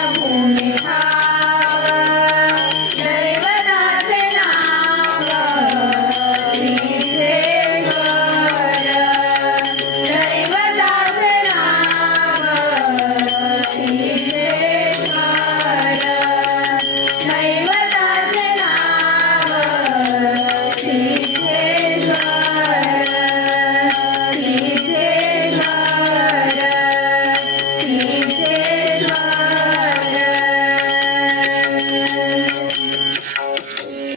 Amen.